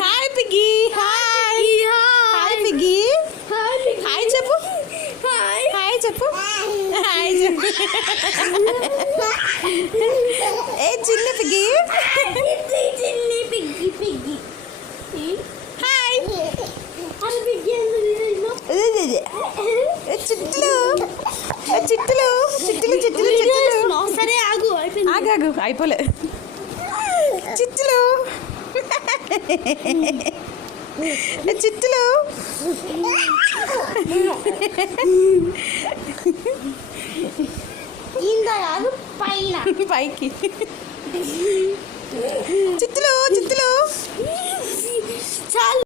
Hi piggy. Hi hi piggy. Hi చెప్పు. Hi చెప్పు. Hi చెప్పు. ఏ చిన్ని పిగ్గి. హాయ్ చిట్లు చిట్టులు చిట్టులు చిట్టులు చిట్టులు. సరే ఆగు ఆగాగు అయిపోలే. చిట్టులు చిట్టులు. పైన పైకి